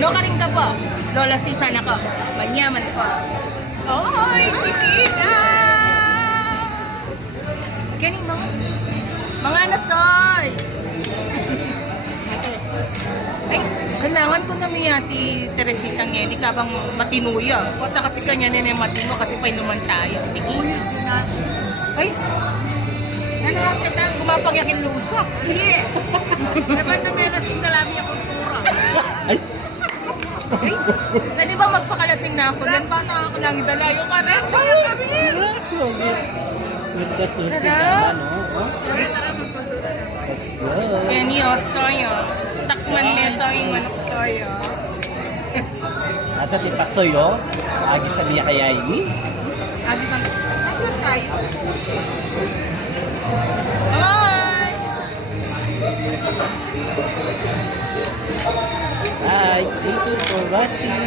Loka rin ka po. Lola Susan ako. Manyaman po. Oy, Tina! Galing mo. Mga nasoy! Ay, kailangan ko na may ati Teresita Ngeni kabang matinuya. Pata kasi kanya nene matino kasi painuman tayo. Tingin. Ay, nanawas ka na, gumapagyakin lusak. Iya. Dapat na meron sing dalabi niya kultura. Ay, na di ba magpakalasing na ako? Dan bata ako lang dalayo ka rin. Sulit Sarap. naman, no? Let's go. Kenny Osoyo. Takman meso yung manok soyo. Asa ti Pasoyo? Agi sa niya kaya ini? Adi san. Ano tayo? Bye! Bye. Thank you for watching.